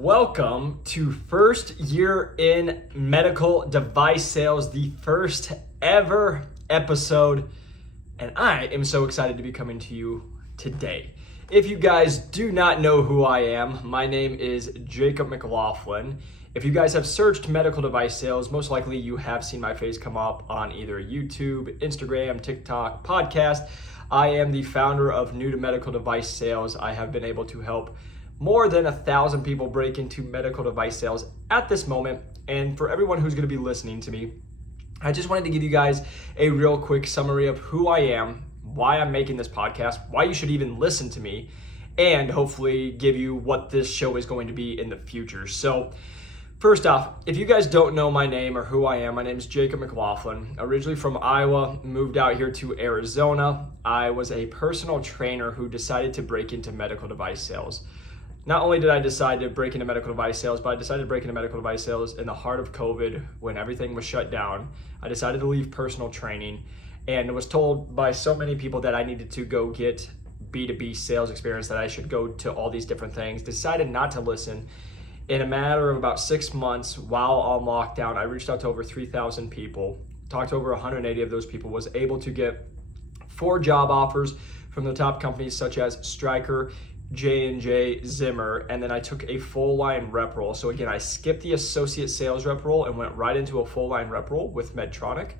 Welcome to first year in medical device sales, the first ever episode, and I am so excited to be coming to you today. If you guys do not know who I am, my name is Jacob McLaughlin. If you guys have searched medical device sales, most likely you have seen my face come up on either YouTube, Instagram, TikTok, podcast. I am the founder of New to Medical Device Sales. I have been able to help more than 1,000 people break into medical device sales at this moment. And for everyone who's going to be listening to me, I just wanted to give you guys a real quick summary of who I am, why I'm making this podcast, why you should even listen to me, and hopefully give you what this show is going to be in the future. So first off, if you guys don't know my name or who I am, my name is Jacob McLaughlin. Originally from Iowa, moved out here to Arizona. I was a personal trainer who decided to break into medical device sales. Not only did I decide to break into medical device sales, but I decided to break into medical device sales in the heart of COVID when everything was shut down. I decided to leave personal training and was told by so many people that I needed to go get B2B sales experience, that I should go to all these different things. Decided not to listen. In a matter of about 6 months while on lockdown, I reached out to over 3,000 people, talked to over 180 of those people, was able to get 4 job offers from the top companies such as Stryker, J&J, Zimmer, and then I took a full line rep role. So again, I skipped the associate sales rep role and went right into a full line rep role with Medtronic.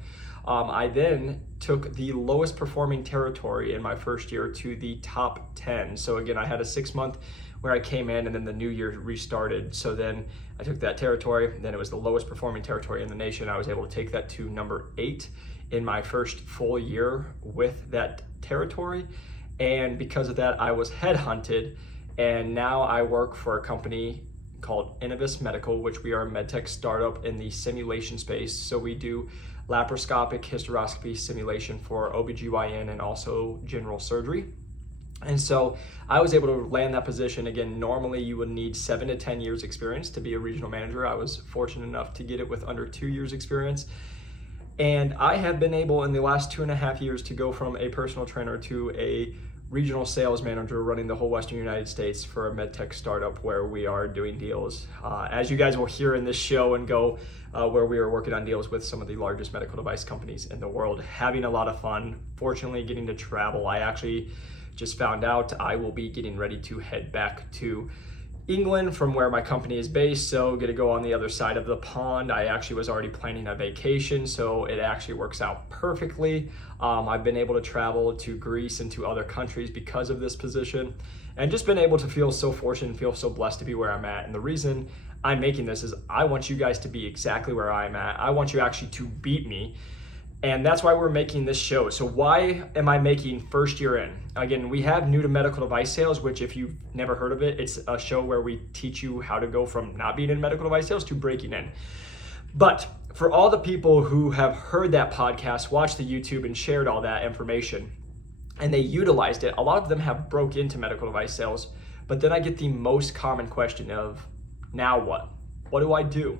I then took the lowest performing territory in my first year to the top 10. So again, I had a 6-month where I came in and then the new year restarted. So then I took that territory, then it was the lowest performing territory in the nation. I was able to take that to number 8 in my first full year with that territory. And because of that, I was headhunted, and now I work for a company called Innovis Medical, which we are a medtech startup in the simulation space. So we do laparoscopic hysteroscopy simulation for OBGYN and also general surgery. And so I was able to land that position. Again, normally you would need 7 to 10 years experience to be a regional manager. I was fortunate enough to get it with under 2 years experience. And I have been able in the last 2.5 years to go from a personal trainer to a regional sales manager running the whole Western United States for a medtech startup where we are doing deals. As you guys will hear in this show and go where we are working on deals with some of the largest medical device companies in the world, having a lot of fun, fortunately getting to travel. I actually just found out I will be getting ready to head back to England from where my company is based, so get to go on the other side of the pond. I actually was already planning a vacation, so it actually works out perfectly. I've been able to travel to Greece and to other countries because of this position, and just been able to feel so fortunate and feel so blessed to be where I'm at. And the reason I'm making this is I want you guys to be exactly where I'm at. I want you actually to beat me. And that's why we're making this show. So why am I making first year in? Again, we have New to Medical Device Sales, which if you've never heard of it, it's a show where we teach you how to go from not being in medical device sales to breaking in. But for all the people who have heard that podcast, watched the YouTube and shared all that information, and they utilized it, a lot of them have broke into medical device sales. But then I get the most common question of, now what? What do I do?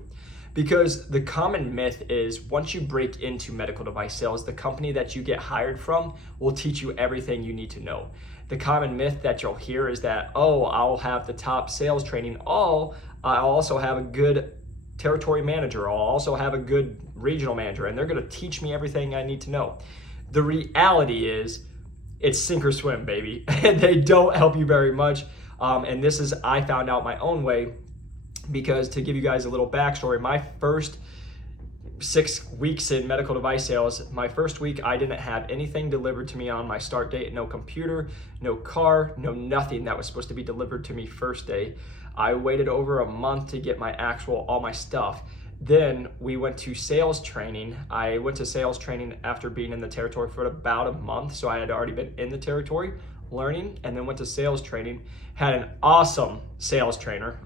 Because the common myth is once you break into medical device sales, the company that you get hired from will teach you everything you need to know. The common myth that you'll hear is that, oh, I'll have the top sales training. Oh, I'll also have a good territory manager. I'll also have a good regional manager, and they're going to teach me everything I need to know. The reality is it's sink or swim, baby. And they don't help you very much. And this is, I found out my own way. Because to give you guys a little backstory, my first 6 weeks in medical device sales, my first week, I didn't have anything delivered to me on my start date, no computer, no car, no nothing that was supposed to be delivered to me first day. I waited over a month to get my all my stuff. Then we went to sales training. I went to sales training after being in the territory for about a month. So I had already been in the territory learning, and then went to sales training, had an awesome sales trainer.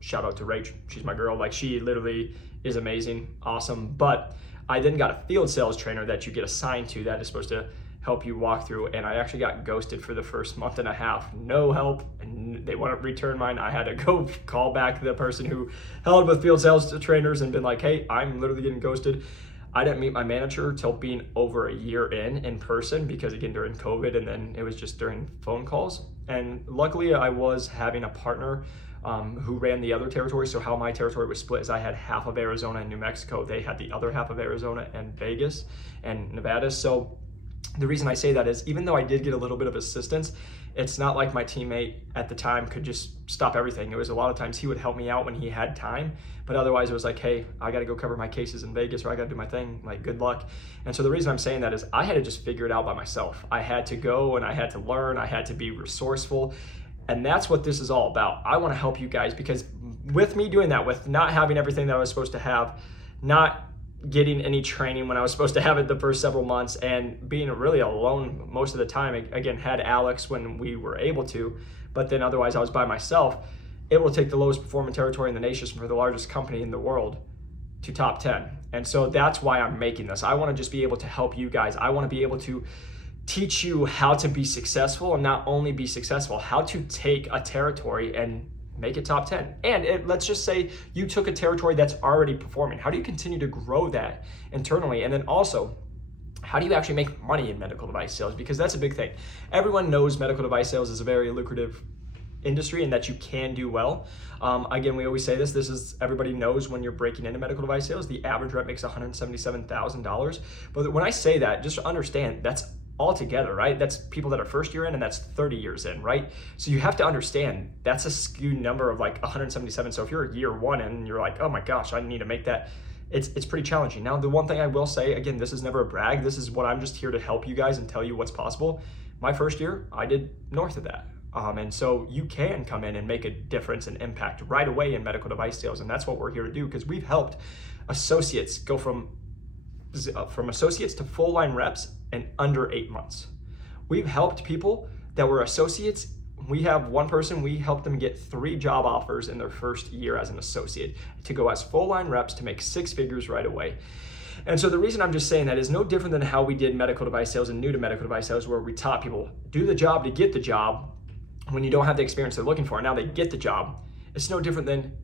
Shout out to Rach, she's my girl. Like, she literally is amazing, awesome. But I then got a field sales trainer that you get assigned to that is supposed to help you walk through. And I actually got ghosted for the first month and a half, no help. And they want to return mine. I had to go call back the person who held with field sales trainers and been like, hey, I'm literally getting ghosted. I didn't meet my manager till being over a year in person, because again, during COVID, and then it was just during phone calls. And luckily I was having a partner who ran the other territory. So how my territory was split is I had half of Arizona and New Mexico. They had the other half of Arizona and Vegas and Nevada. So the reason I say that is even though I did get a little bit of assistance, it's not like my teammate at the time could just stop everything. It was a lot of times he would help me out when he had time, but otherwise it was like, hey, I got to go cover my cases in Vegas, or I got to do my thing, like good luck. And so the reason I'm saying that is I had to just figure it out by myself. I had to go and I had to learn, I had to be resourceful. And that's what this is all about. I want to help you guys, because with me doing that, with not having everything that I was supposed to have, not getting any training when I was supposed to have it the first several months, and being really alone most of the time. Again, had Alex when we were able to, but then otherwise I was by myself. It will take the lowest performing territory in the nation for the largest company in the world to top 10. And so that's why I'm making this. I want to just be able to help you guys. I want to be able to teach you how to be successful, and not only be successful, how to take a territory and make it top 10. And let's just say you took a territory that's already performing. How do you continue to grow that internally? And then also, how do you actually make money in medical device sales? Because that's a big thing. Everyone knows medical device sales is a very lucrative industry and that you can do well. Again, we always say this is, everybody knows when you're breaking into medical device sales, the average rep makes $177,000. But when I say that, just understand that's all together, right? That's people that are first year in, and that's 30 years in, right? So you have to understand that's a skewed number of like 177. So if you're year one and you're like, oh my gosh, I need to make that, it's pretty challenging. Now, the one thing I will say, again, this is never a brag. This is what I'm just here to help you guys and tell you what's possible. My first year, I did north of that. And so you can come in and make a difference and impact right away in medical device sales. And that's what we're here to do, because we've helped associates go from associates to full line reps in under 8 months. We've helped people that were associates. We have one person, we helped them get 3 job offers in their first year as an associate to go as full line reps to make 6 figures right away. And so the reason I'm just saying that is no different than how we did medical device sales and new to medical device sales, where we taught people do the job to get the job when you don't have the experience they're looking for. Now they get the job. It's no different than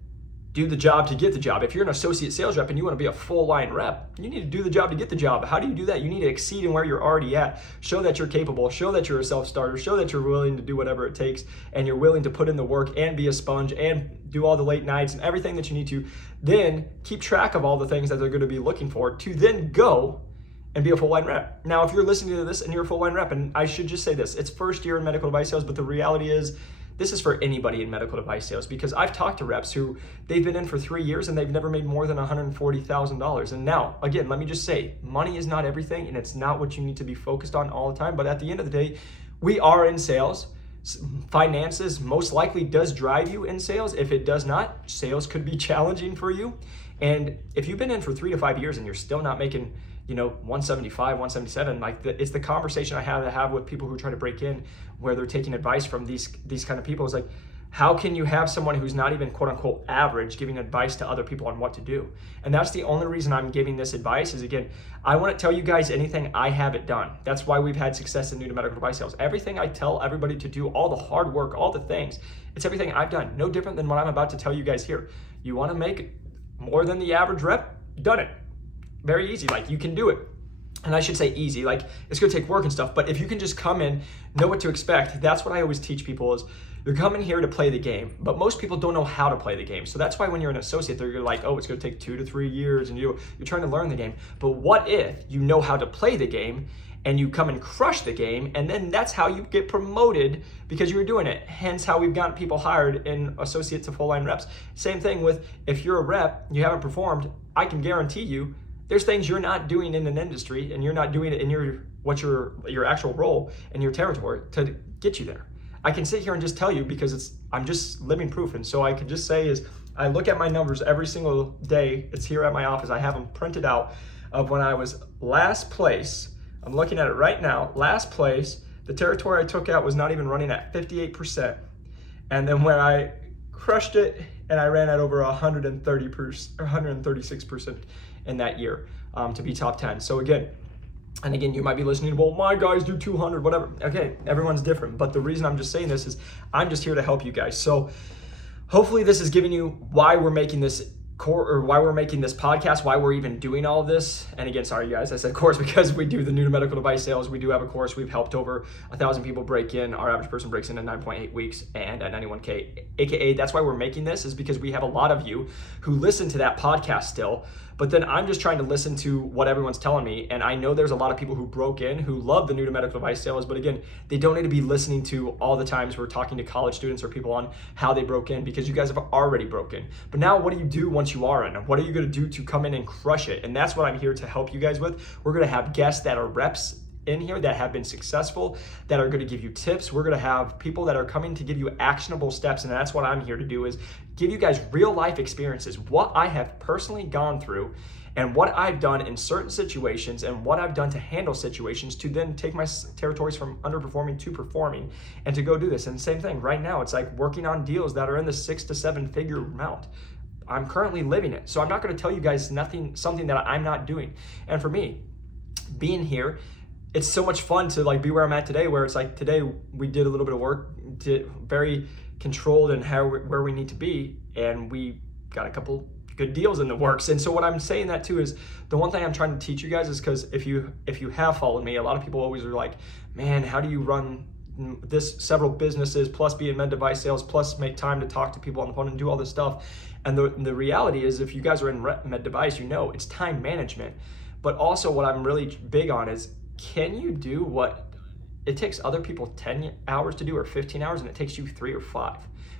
do the job to get the job. If you're an associate sales rep and you want to be a full line rep, you need to do the job to get the job. How do you do that? You need to exceed in where you're already at. Show that you're capable, show that you're a self-starter, show that you're willing to do whatever it takes, and you're willing to put in the work and be a sponge and do all the late nights and everything that you need to. Then keep track of all the things that they're going to be looking for to then go and be a full line rep. Now, if you're listening to this and you're a full line rep, and I should just say this, it's first year in medical device sales, but the reality is this is for anybody in medical device sales, because I've talked to reps who they've been in for 3 years and they've never made more than $140,000. And now, again, let me just say, money is not everything and it's not what you need to be focused on all the time. But at the end of the day, we are in sales. Finances most likely does drive you in sales. If it does not, sales could be challenging for you. And if you've been in for 3 to 5 years and you're still not making 175, 177, it's the conversation I have to have with people who try to break in, where they're taking advice from these kind of people. It's like, how can you have someone who's not even quote unquote average giving advice to other people on what to do? And that's the only reason I'm giving this advice is, again, I want to tell you guys anything I haven't done. That's why we've had success in new to medical device sales. Everything I tell everybody to do, all the hard work, all the things, it's everything I've done. No different than what I'm about to tell you guys here. You want to make more than the average rep? Done it. Very easy, you can do it. And I should say easy, it's gonna take work and stuff, but if you can just come in, know what to expect, that's what I always teach people is, you're coming here to play the game, but most people don't know how to play the game. So that's why when you're an associate, you're like, oh, it's gonna take 2 to 3 years, and you're trying to learn the game. But what if you know how to play the game, and you come and crush the game, and then that's how you get promoted because you were doing it. Hence how we've gotten people hired in associate to full line reps. Same thing with, if you're a rep, you haven't performed, I can guarantee you, there's things you're not doing in an industry and you're not doing it in your actual role in your territory to get you there. I can sit here and just tell you because I'm just living proof. And so I could just say is, I look at my numbers every single day. It's here at my office. I have them printed out of when I was last place. I'm looking at it right now. Last place, the territory I took out was not even running at 58%. And then when I crushed it and I ran at over 136% in that year to be top 10. So again, you might be listening, well, my guys do 200, whatever. Okay, everyone's different. But the reason I'm just saying this is I'm just here to help you guys. So hopefully this is giving you why we're making this or why we're making this podcast, why we're even doing all of this. And again, sorry guys, I said course because we do the new to medical device sales. We do have a course. We've helped over 1,000 people break in. Our average person breaks in 9.8 weeks and at 91K. AKA, that's why we're making this, is because we have a lot of you who listen to that podcast still. But then I'm just trying to listen to what everyone's telling me. And I know there's a lot of people who broke in who love the new to medical device sales, but again, they don't need to be listening to all the times we're talking to college students or people on how they broke in, because you guys have already broken. But now what do you do once you are in? What are you gonna do to come in and crush it? And that's what I'm here to help you guys with. We're gonna have guests that are reps in here that have been successful, that are going to give you tips. We're going to have people that are coming to give you actionable steps, and that's what I'm here to do, is give you guys real life experiences, what I have personally gone through and what I've done in certain situations and what I've done to handle situations to then take my territories from underperforming to performing and to go do this. And same thing right now, it's like working on deals that are in the 6 to 7 figure amount. I'm currently living it. So I'm not going to tell you guys something that I'm not doing. And for me, being here, it's so much fun to like be where I'm at today, where it's like today we did a little bit of work, very controlled in where we need to be, and we got a couple good deals in the works. And so what I'm saying that too is the one thing I'm trying to teach you guys is, because if you have followed me, a lot of people always are like, man, how do you run this several businesses plus be in med device sales plus make time to talk to people on the phone and do all this stuff? And the reality is, if you guys are in med device, you know it's time management. But also what I'm really big on is, can you do what it takes other people 10 hours to do or 15 hours and it takes you 3 or 5,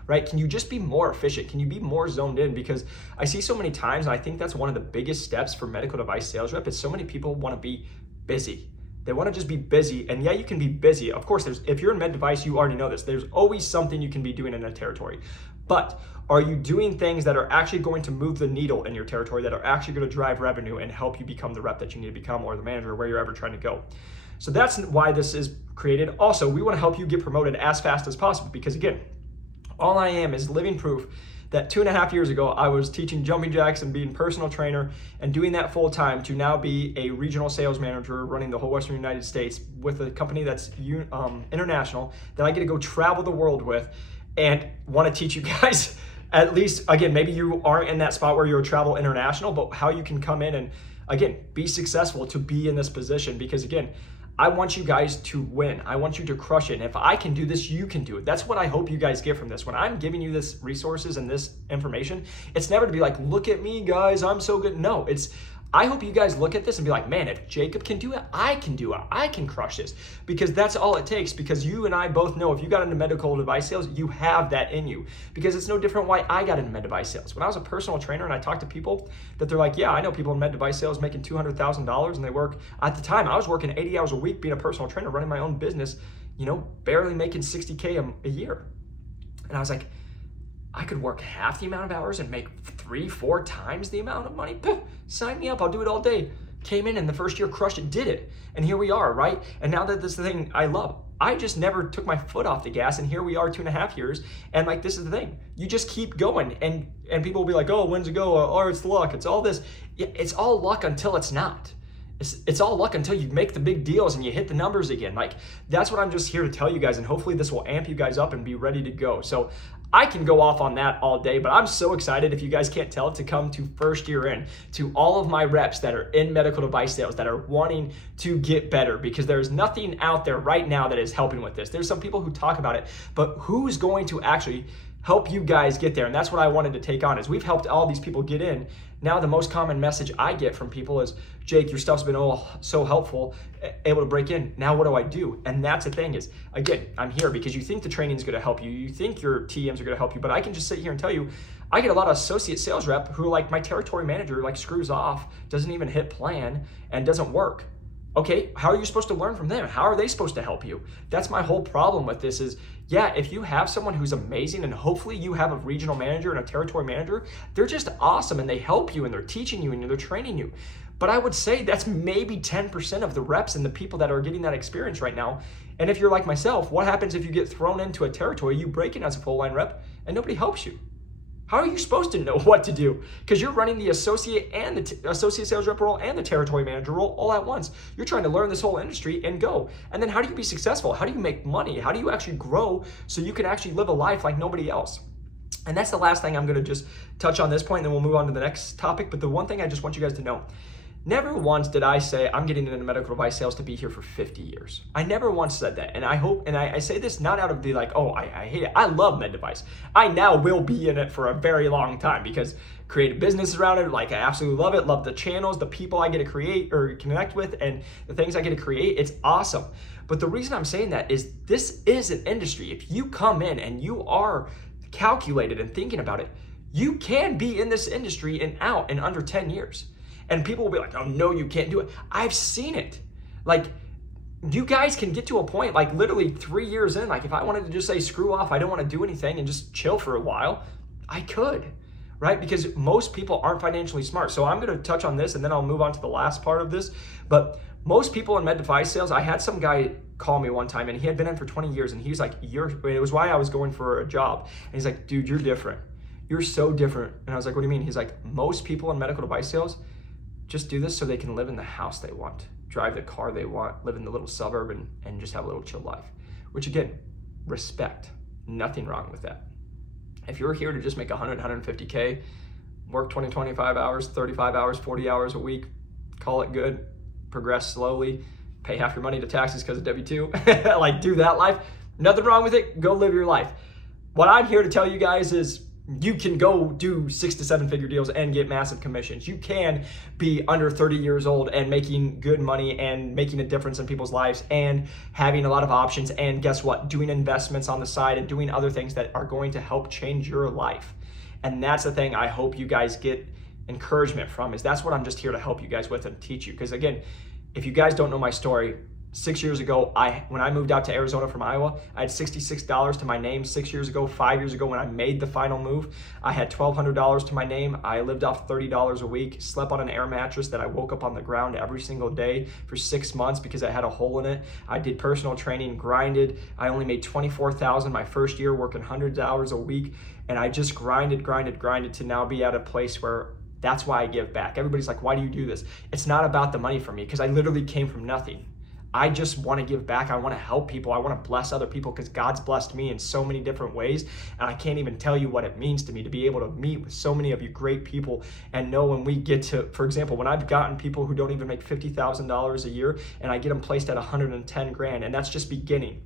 right? Can you just be more efficient? Can you be more zoned in? Because I see so many times, and I think that's one of the biggest steps for medical device sales rep, is so many people want to be busy. They want to just be busy. And yeah, you can be busy. Of course, if you're in med device, you already know this. There's always something you can be doing in a territory. But are you doing things that are actually going to move the needle in your territory, that are actually going to drive revenue and help you become the rep that you need to become, or the manager, where you're ever trying to go? So that's why this is created. Also, we want to help you get promoted as fast as possible, because again, all I am is living proof that 2.5 years ago, I was teaching jumping jacks and being personal trainer and doing that full time, to now be a regional sales manager running the whole Western United States with a company that's international, that I get to go travel the world with, and want to teach you guys, at least, again, maybe you aren't in that spot where you're travel international, but how you can come in and, again, be successful to be in this position. Because again, I want you guys to win. I want you to crush it. And if I can do this, you can do it. That's what I hope you guys get from this. When I'm giving you this resources and this information, it's never to be like, look at me guys, I'm so good. No, it's, I hope you guys look at this and be like, man, if Jacob can do it, I can do it. I can crush this. Because that's all it takes. Because you and I both know, if you got into medical device sales, you have that in you. Because it's no different why I got into med device sales. When I was a personal trainer and I talked to people that they're like, yeah, I know people in med device sales making $200,000, and they work, at the time I was working 80 hours a week being a personal trainer, running my own business, you know, barely making 60K a year. And I was like, I could work half the amount of hours and make 3-4 times the amount of money. Poof, sign me up, I'll do it all day. Came in and the first year crushed it, did it. And here we are, right? And now that this is the thing I love, I just never took my foot off the gas, and here we are 2.5 years. And like, this is the thing, you just keep going, and people will be like, oh, when's it go? Or it's luck, it's all this. It's all luck until it's not. It's all luck until you make the big deals and you hit the numbers again. Like, that's what I'm just here to tell you guys, and hopefully this will amp you guys up and be ready to go. So I can go off on that all day, but I'm so excited, if you guys can't tell, to come to first year in, to all of my reps that are in medical device sales, that are wanting to get better, because there's nothing out there right now that is helping with this. There's some people who talk about it, but who's going to actually help you guys get there? And that's what I wanted to take on, is we've helped all these people get in. Now the most common message I get from people is, Jake, your stuff's been so helpful, able to break in. Now what do I do? And that's the thing is, again, I'm here because you think the training is going to help you. You think your TMs are going to help you, but I can just sit here and tell you, I get a lot of associate sales rep who, like, my territory manager, like, screws off, doesn't even hit plan, and doesn't work. Okay, how are you supposed to learn from them? How are they supposed to help you? That's my whole problem with this is, yeah, if you have someone who's amazing, and hopefully you have a regional manager and a territory manager, they're just awesome and they help you and they're teaching you and they're training you. But I would say that's maybe 10% of the reps and the people that are getting that experience right now. And if you're like myself, what happens if you get thrown into a territory, you break in as a full line rep, and nobody helps you? How are you supposed to know what to do? Because you're running the associate and the associate sales rep role and the territory manager role all at once. You're trying to learn this whole industry and go. And then how do you be successful? How do you make money? How do you actually grow so you can actually live a life like nobody else? And that's the last thing I'm going to just touch on this point, and then we'll move on to the next topic. But the one thing I just want you guys to know, never once did I say I'm getting into medical device sales to be here for 50 years. I never once said that. And I hope, and I say this not out of the like, oh, I hate it. I love med device. I now will be in it for a very long time because creative business around it. Like I absolutely love it. Love the channels, the people I get to create or connect with, and the things I get to create. It's awesome. But the reason I'm saying that is this is an industry. If you come in and you are calculated and thinking about it, you can be in this industry and out in under 10 years. And people will be like, oh no, you can't do it. I've seen it. Like you guys can get to a point like literally 3 years in, like if I wanted to just say screw off, I don't want to do anything and just chill for a while, I could, right? Because most people aren't financially smart. So I'm going to touch on this and then I'll move on to the last part of this. But most people in med device sales, I had some guy call me one time and he had been in for 20 years and he was like, it was why I was going for a job. And he's like, dude, you're different. You're so different. And I was like, what do you mean? He's like, most people in medical device sales just do this so they can live in the house they want, drive the car they want, live in the little suburb and just have a little chill life, which again, respect, nothing wrong with that. If you're here to just make 100, 150K, work 20, 25 hours, 35 hours, 40 hours a week, call it good, progress slowly, pay half your money to taxes because of W-2, like do that life, nothing wrong with it, go live your life. What I'm here to tell you guys is you can go do 6 to 7 figure deals and get massive commissions. You can be under 30 years old and making good money and making a difference in people's lives and having a lot of options. And guess what? Doing investments on the side and doing other things that are going to help change your life. And that's the thing I hope you guys get encouragement from, is that's what I'm just here to help you guys with and teach you. Because again, if you guys don't know my story, 6 years ago, when I moved out to Arizona from Iowa, I had $66 to my name. 6 years ago, 5 years ago, when I made the final move, I had $1,200 to my name. I lived off $30 a week, slept on an air mattress that I woke up on the ground every single day for 6 months because I had a hole in it. I did personal training, grinded. I only made $24,000 my first year working hundreds of hours a week. And I just grinded to now be at a place where that's why I give back. Everybody's like, why do you do this? It's not about the money for me because I literally came from nothing. I just want to give back. I want to help people. I want to bless other people because God's blessed me in so many different ways. And I can't even tell you what it means to me to be able to meet with so many of you great people and know when we get to, for example, when I've gotten people who don't even make $50,000 a year and I get them placed at 110 grand, and that's just beginning.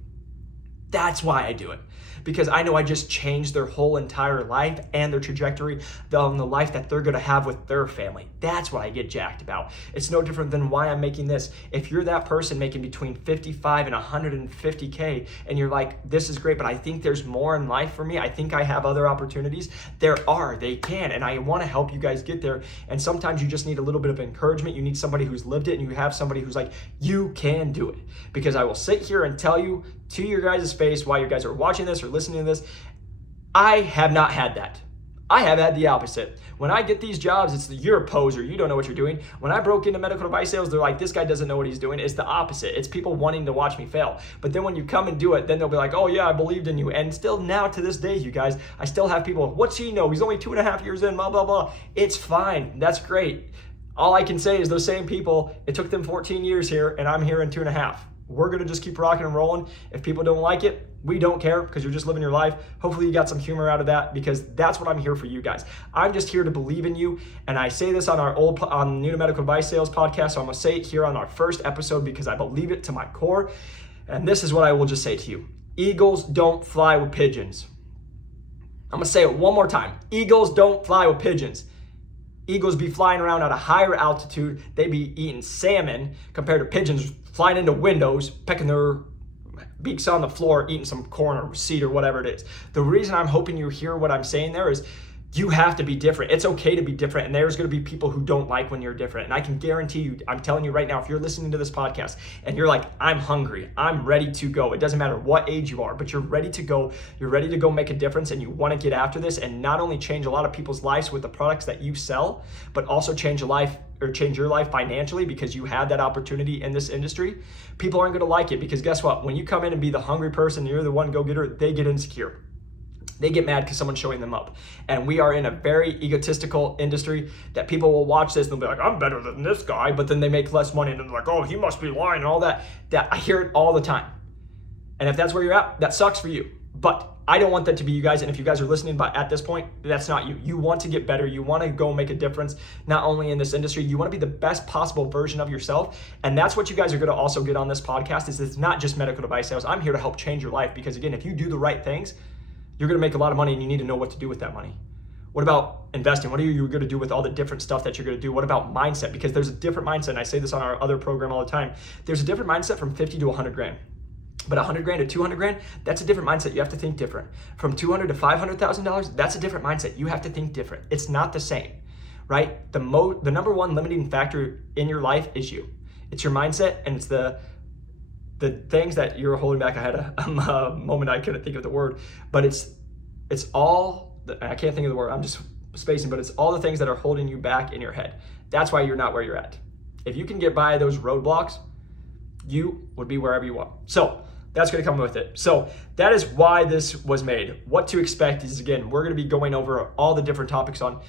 That's why I do it, because I know I just changed their whole entire life and their trajectory on the life that they're going to have with their family. That's what I get jacked about. It's no different than why I'm making this. If you're that person making between 55 and 150K and you're like, this is great, but I think there's more in life for me. I think I have other opportunities. They can, and I want to help you guys get there. And sometimes you just need a little bit of encouragement. You need somebody who's lived it, and you have somebody who's like, you can do it. Because I will sit here and tell you to your guys' face while you guys are watching this or listening to this, I have not had that. I have had the opposite. When I get these jobs, it's you're a poser, you don't know what you're doing. When I broke into medical device sales, they're like, this guy doesn't know what he's doing. It's the opposite. It's people wanting to watch me fail. But then when you come and do it, then they'll be like, oh yeah, I believed in you. And still now to this day, you guys, I still have people, what's he know? He's only 2.5 years in, blah, blah, blah. It's fine. That's great. All I can say is those same people, it took them 14 years here and I'm here in 2.5. We're going to just keep rocking and rolling. If people don't like it, we don't care because you're just living your life. Hopefully you got some humor out of that, because that's what I'm here for you guys. I'm just here to believe in you. And I say this on our on New to Medical Device Sales podcast. So I'm going to say it here on our first episode because I believe it to my core. And this is what I will just say to you. Eagles don't fly with pigeons. I'm going to say it one more time. Eagles don't fly with pigeons. Eagles be flying around at a higher altitude. They be eating salmon compared to pigeons flying into windows, pecking their beaks on the floor, eating some corn or seed or whatever it is. The reason I'm hoping you hear what I'm saying there is you have to be different. It's okay to be different, and there's going to be people who don't like when you're different. And I can guarantee you, I'm telling you right now, if you're listening to this podcast and you're like, I'm hungry, I'm ready to go. It doesn't matter what age you are, but you're ready to go. You're ready to go make a difference, and you want to get after this and not only change a lot of people's lives with the products that you sell, but also change your life financially because you have that opportunity in this industry. People aren't going to like it because guess what? When you come in and be the hungry person, you're the one go-getter, they get insecure. They get mad because someone's showing them up. And we are in a very egotistical industry that people will watch this and they'll be like, I'm better than this guy, but then they make less money and they're like, oh, he must be lying and all that. I hear it all the time. And if that's where you're at, that sucks for you. But I don't want that to be you guys. And if you guys are listening, but at this point, that's not you. You want to get better. You want to go make a difference, not only in this industry, you want to be the best possible version of yourself. And that's what you guys are going to also get on this podcast is it's not just medical device sales. I'm here to help change your life because again, if you do the right things, you're going to make a lot of money and you need to know what to do with that money. What about investing? What are you going to do with all the different stuff that you're going to do? What about mindset? Because there's a different mindset. And I say this on our other program all the time. There's a different mindset from 50 to 100 grand. But 100 grand to 200 grand, that's a different mindset. You have to think different. From 200 to $500,000, that's a different mindset. You have to think different. It's not the same, right? The number one limiting factor in your life is you. It's your mindset, and it's the things that you're holding back. I had a moment I couldn't think of the word, but it's all. I can't think of the word. I'm just spacing, but it's all the things that are holding you back in your head. That's why you're not where you're at. If you can get by those roadblocks, you would be wherever you want. So that's going to come with it. So that is why this was made. What to expect is, again, we're going to be going over all the different topics on,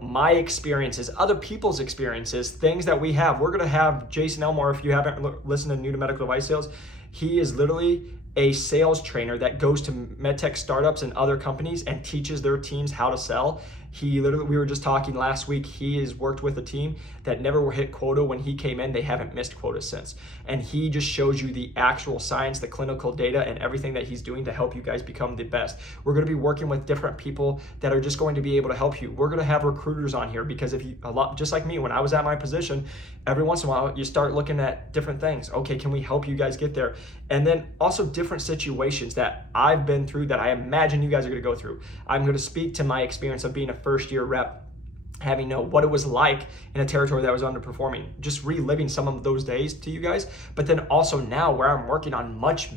my experiences, other people's experiences, things that we have. We're going to have Jason Elmore. If you haven't listened to New to Medical Device Sales, he is literally a sales trainer that goes to medtech startups and other companies and teaches their teams how to sell. We were just talking last week, he has worked with a team that never hit quota when he came in. They haven't missed quota since. And he just shows you the actual science, the clinical data, and everything that he's doing to help you guys become the best. We're going to be working with different people that are just going to be able to help you. We're going to have recruiters on here because just like me, when I was at my position, every once in a while, you start looking at different things. Okay, can we help you guys get there? And then also different situations that I've been through that I imagine you guys are going to go through. I'm going to speak to my experience of being a first-year rep, having know what it was like in a territory that was underperforming, just reliving some of those days to you guys, but then also now where I'm working on much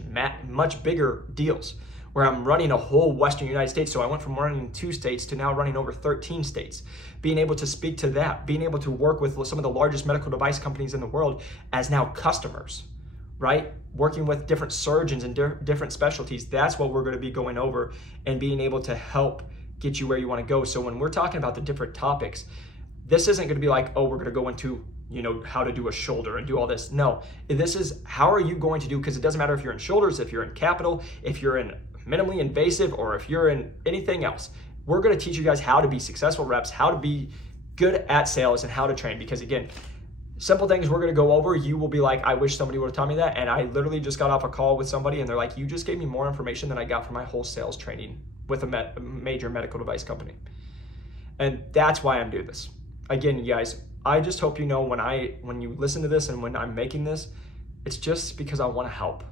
bigger deals, where I'm running a whole Western United States. So I went from running 2 states to now running over 13 states, being able to speak to that, being able to work with some of the largest medical device companies in the world as now customers, right? Working with different surgeons and different specialties. That's what we're going to be going over and being able to help get you where you want to go. So when we're talking about the different topics, this isn't going to be like, oh, we're going to go into, how to do a shoulder and do all this. No, this is how are you going to do, because it doesn't matter if you're in shoulders, if you're in capital, if you're in minimally invasive, or if you're in anything else. We're going to teach you guys how to be successful reps, how to be good at sales, and how to train. Because again, simple things we're going to go over, you will be like, I wish somebody would have taught me that. And I literally just got off a call with somebody and they're like, you just gave me more information than I got from my whole sales training with a major medical device company. And that's why I'm doing this. Again, you guys, I just hope you know when you listen to this and when I'm making this, it's just because I want to help.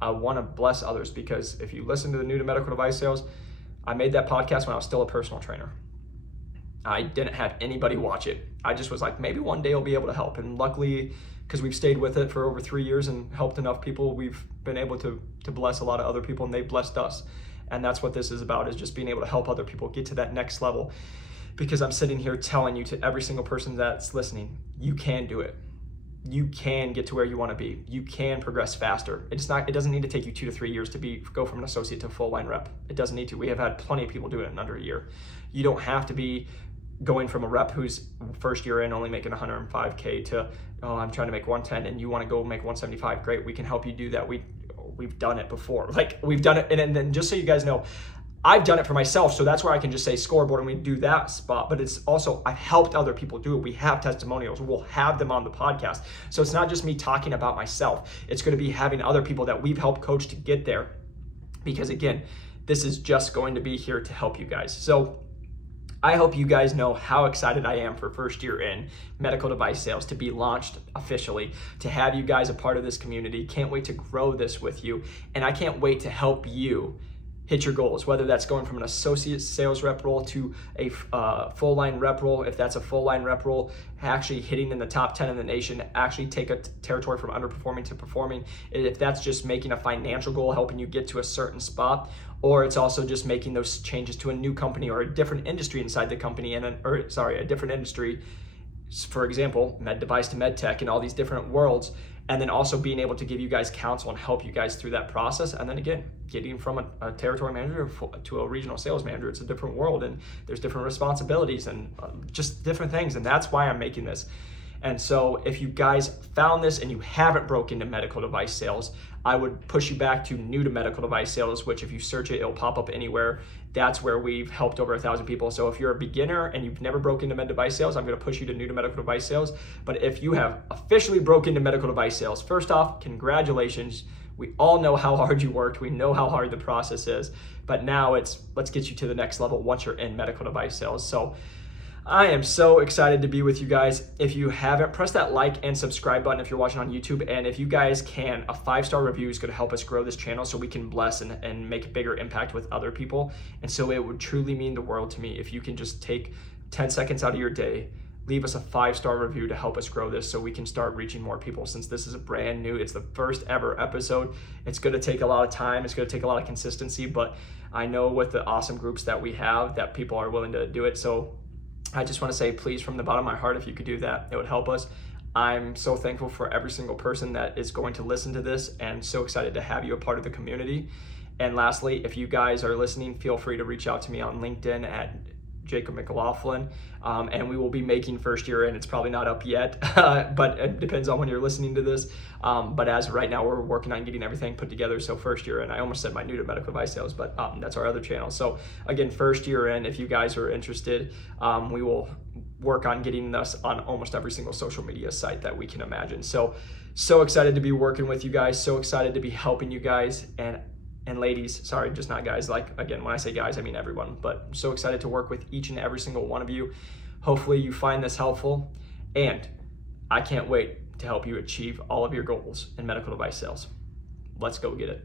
I want to bless others, because if you listen to the New to Medical Device Sales, I made that podcast when I was still a personal trainer. I didn't have anybody watch it. I just was like, maybe one day I'll be able to help. And luckily, because we've stayed with it for over 3 years and helped enough people, we've been able to bless a lot of other people, and they've blessed us. And that's what this is about, is just being able to help other people get to that next level. Because I'm sitting here telling you, to every single person that's listening, you can do it. You can get to where you want to be. You can progress faster. It doesn't need to take you 2 to 3 years to go from an associate to a full line rep. It doesn't need to. We have had plenty of people do it in under a year. You don't have to be going from a rep who's first year in only making 105K to, oh, I'm trying to make 110 and you want to go make 175. Great, we can help you do that. We've done it before. Like, we've done it. And then just so you guys know, I've done it for myself, so that's where I can just say scoreboard and we do that spot. But it's also, I've helped other people do it. We have testimonials. We'll have them on the podcast. So it's not just me talking about myself. It's going to be having other people that we've helped coach to get there. Because again, this is just going to be here to help you guys. So I hope you guys know how excited I am for first year in medical device sales to be launched officially, to have you guys a part of this community. Can't wait to grow this with you. And I can't wait to help you hit your goals, whether that's going from an associate sales rep role to a full line rep role. If that's a full line rep role, actually hitting in the top 10 in the nation, actually take a territory from underperforming to performing. If that's just making a financial goal, helping you get to a certain spot, or it's also just making those changes to a new company or a different industry inside the company, a different industry, for example, med device to med tech and all these different worlds. And then also being able to give you guys counsel and help you guys through that process. And then again, getting from a territory manager to a regional sales manager, it's a different world and there's different responsibilities and just different things. And that's why I'm making this. And so if you guys found this and you haven't broke into medical device sales, I would push you back to new to medical device sales, which if you search it, it'll pop up anywhere. That's where we've helped over 1,000 people. So if you're a beginner and you've never broken into med device sales, I'm gonna push you to new to medical device sales. But if you have officially broken into medical device sales, first off, congratulations. We all know how hard you worked. We know how hard the process is. But now let's get you to the next level once you're in medical device sales. So I am so excited to be with you guys. If you haven't, press that like and subscribe button if you're watching on YouTube. And if you guys can, a 5-star review is going to help us grow this channel so we can bless and make a bigger impact with other people. And so it would truly mean the world to me if you can just take 10 seconds out of your day, leave us a 5-star review to help us grow this so we can start reaching more people. Since this is it's the first ever episode, it's going to take a lot of time. It's going to take a lot of consistency, but I know with the awesome groups that we have that people are willing to do it. So I just want to say, please, from the bottom of my heart, if you could do that, it would help us. I'm so thankful for every single person that is going to listen to this and so excited to have you a part of the community. And lastly, if you guys are listening, feel free to reach out to me on LinkedIn at Jacob McLaughlin, and we will be making first year in. It's probably not up yet, but it depends on when you're listening to this. But as of right now, we're working on getting everything put together. So first year in, I almost said my new to medical device sales, but that's our other channel. So again, first year in, if you guys are interested, we will work on getting this on almost every single social media site that we can imagine. So excited to be working with you guys. So excited to be helping you guys and ladies, sorry, just not guys. Like, again, when I say guys, I mean everyone, but I'm so excited to work with each and every single one of you. Hopefully you find this helpful, and I can't wait to help you achieve all of your goals in medical device sales. Let's go get it.